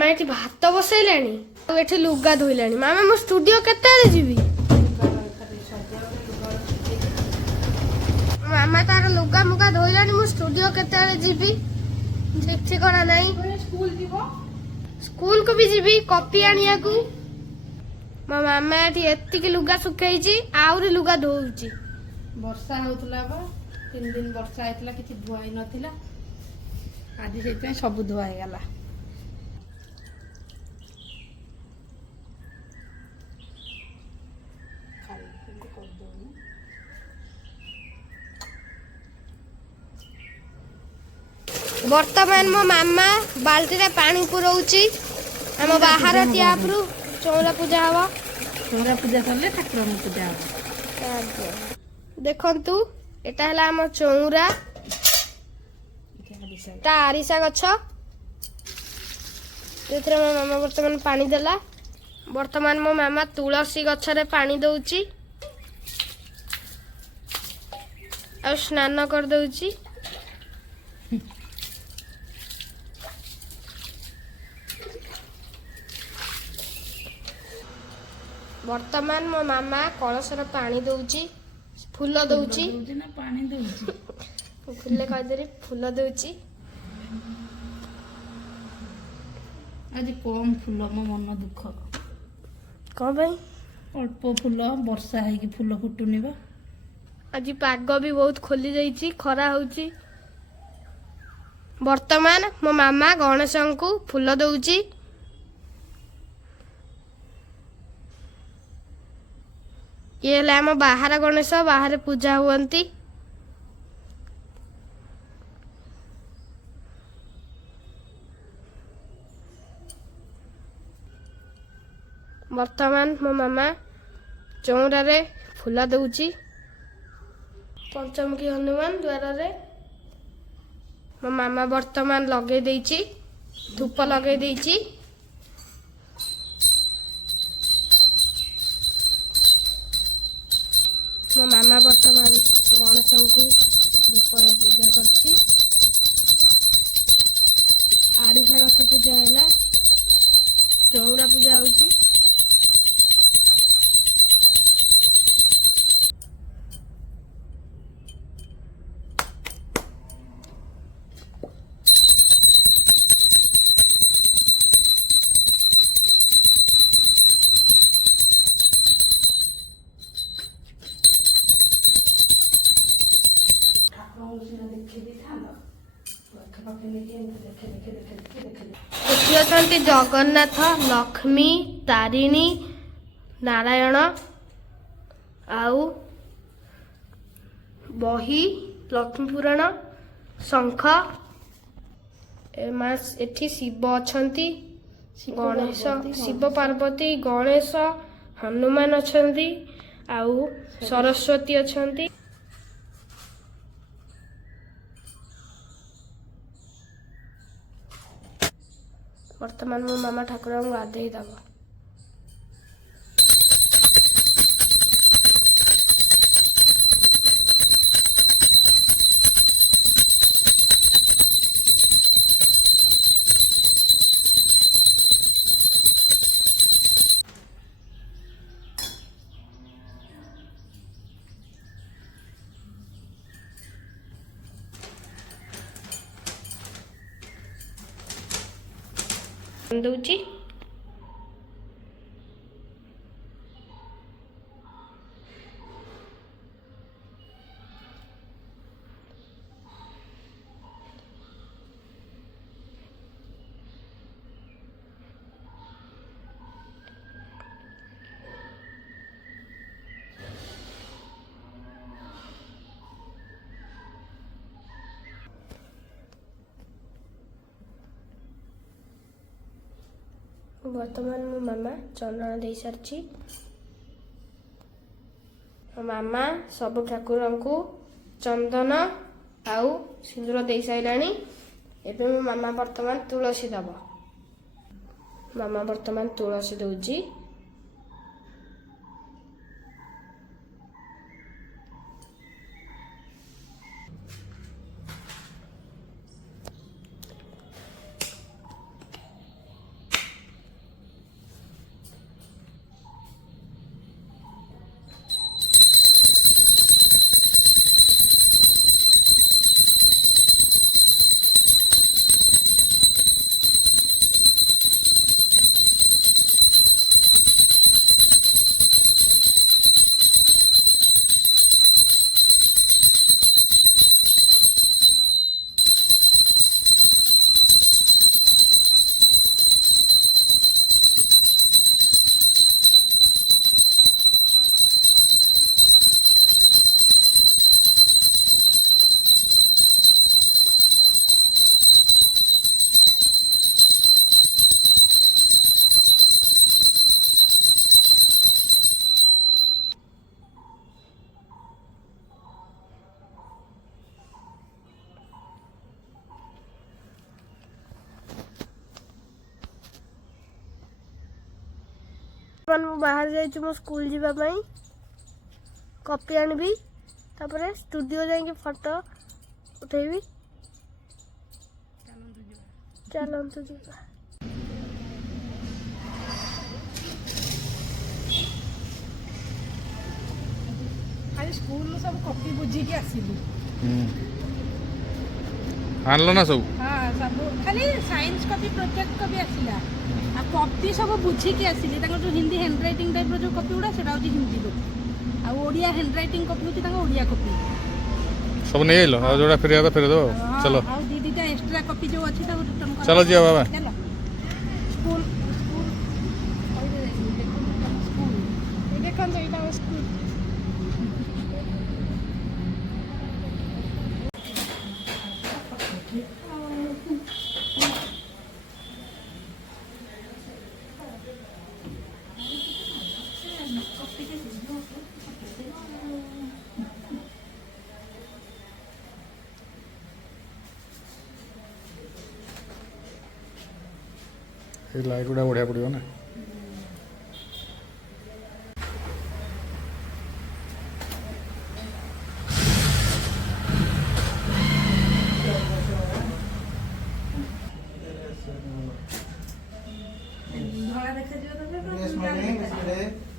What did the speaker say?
मामा ये भात बसैलानी ये लुगा धोइलानी। मामा मो स्टूडियो केते जीवी मामा तार लुगा मुगा धोइलानी मो स्टूडियो केते जीवी ठीक ठिकाना नहीं। स्कूल को भी जीवी कॉपी आनिया को मो मामा एति लुगा सुखाई आउरी लुगा धोउची। वर्षा होतला बा 3 दिन वर्षा आइतला किछि धुआ ही नथिला आज से सब धुआ हो गला। वर्तमान मो मामा बाल्टी रे पानी पुरौची हम बाहर ट्याप रु चौरा पूजा हवा। चौरा पूजा करले ठाकुर पूजा हवा। देखंतु एटा हला हम चौरा ता आरिसा गछ एथरे मो मामा वर्तमान पानी देला। वर्तमान मो मामा तुलसी गछ रे पानी दउची आ स्नान कर दउची। वर्तमान मो मामा कलश रे पानी दउची फूल दउची ना पानी दउची फूल कह दे फूल दउची। आज कम फूल मो मन दुख कौन भाई अल्प फूल वर्षा है कि फूल फुटुनी बा। आज पाग भी बहुत खोली जाइए खरा होची। वर्तमान मो मामा गणेश को फूल दउची। ये आम बाहर गणेश बाहर पूजा हुअंती। वर्तमान मो मामा चौरा रे फूल दउची। पंचमुखी हनुमान द्वार रे मो मामा वर्तमान लगे देइची धूप लगे देइची। मो मामा वर्तमान गणेश को धूप पूजा करची। आड़िशा गछ पूजा हैला चौरा पूजा होची। देखिए जगन्नाथ लक्ष्मी तारिणी नारायण आउ बही लक्ष्मी पुराण शंख एठी शिव अछंती गणेश शिव पार्वती गणेश हनुमान अछंती आउ सरस्वती अछंती। वर्तमान मो मामा ठाकुर गाधे दब। दउची वर्तमान मो मामा चंदन दे सारची। मामा सब ठाकुर को चंदन आउ सिंदूर दे साइलानी। एबे मो मामा वर्तमान तुलसी दब। मामा वर्तमान तुलसी दउची। ବର୍ତ୍ତମାନ ମୁଁ ବାହାରେ ଯାଇଛି ମୋ ସ୍କୁଲ ଯିବା ପାଇଁ କପି ଆଣିବି ତାପରେ ଷ୍ଟୁଡିଓ ଯାଇକି ଫଟୋ ଉଠେଇବି ଚାଲନ୍ତୁ ଯିବା ଖାଲି ସ୍କୁଲରୁ ସବୁ କପି ବୁଝିକି ଆସିଲି ଆଣିଲ ନା ସବୁ ହଁ ସବୁ ଖାଲି ସାଇନ୍ସ କପି ପ୍ରୋଜେକ୍ଟ କପି ଆସିଲା ଆଉ କପି ସବୁ ବୁଝିକି ଆସିଲି ତାଙ୍କର ଯେଉଁ ହିନ୍ଦୀ ହ୍ୟାଣ୍ଡ ରାଇଟିଂ ଟାଇପ୍ର ଯେଉଁ କପି ଗୁଡ଼ା ସେଇଟା ହେଉଛି ହିନ୍ଦୀ କପି ଆଉ ଓଡ଼ିଆ ହ୍ୟାଣ୍ଡ ରାଇଟିଂ କପି ହେଉଛି ତାଙ୍କ ଓଡ଼ିଆ କପି ସବୁ ନେଇ ଆଇଲ ଆଉ ଯୋଉଟା ଫେରିବା କଥା ଫେରେଇଦେବ ଚାଲ ଆଉ ଦୁଇଟା ଏକ୍ସଟ୍ରା କପି ଯେଉଁ ଅଛି ତାକୁ ରିଟର୍ନ ଚାଲ ଯିବା ବାବା ଚାଲ ସ୍କୁଲ ସ୍କୁଲ ସ୍କୁଲ ଦେଖନ୍ତୁ ଏଇଟା ମୋ ସ୍କୁଲ এই ଲାଇଟ୍ ଗୁଡ଼ା ବଢ଼ିଆ ପଡ଼ିବ ନା ଧଳା ଦେଖାଯିବ ତ